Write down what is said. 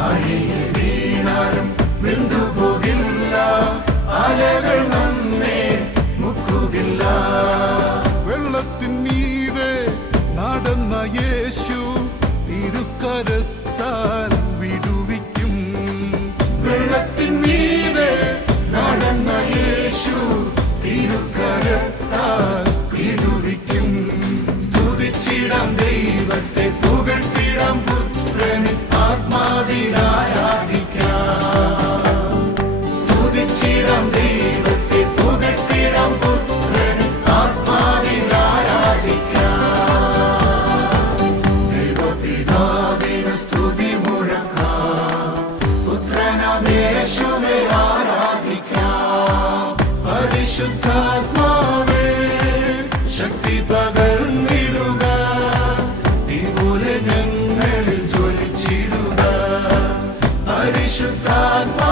ആഴിയിൽ വീണാലും വെന്തുപോകില്ല, അലകൾ നമ്മെ മുക്കുകില്ല. വെള്ളത്തിൻ മീതെ നടന്ന യേശു തിരുക്കരത്താൽ വിടുവിക്കും. വെള്ളത്തിൻ മീതെ നടന്ന യേശു തിരുക്കരത്താൽ വിടുവിക്കും. സ്തുതിച്ചിടാം ദൈവത്തെ, പുകഴ്ത്തിടാം പുത്രന്, ആത്മാവിനാരാധിക്കാം. സ്തുതിച്ചിടാം ദൈവത്തെ, പുകഴ്ത്തിടാം പുത്രന്, ആത്മാവിനാരാധിക്കാം. ദൈവപിതാവിന് സ്തുതി മുഴക്കാം, പുത്രനാം യേശുവെ ആരാധിക്കാം. പരിശുദ്ധാത്മാവേ ശക്തി പകർന്നിടുക, തീപോലെ ഞങ്ങളിൽ ജ്വലിച്ചിടുക. പരിശുദ്ധാത്മാ